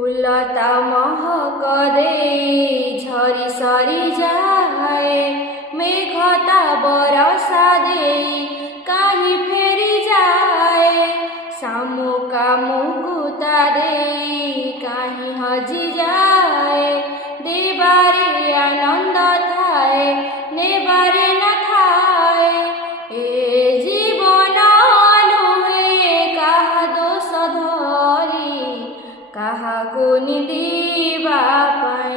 ফুলতা মহক দেই ঝরি সরি যায়, মেঘতা বরষা দেই কাহি ফেরি যায়। শামুকা মুকুতা দেই কাহি হজি যায়, দেবারে আনন্দ থায় নেবারে না থায়। এ জীবন নুহে কাহা দোষ ধরি, কাহাকু নিদিবা পাই।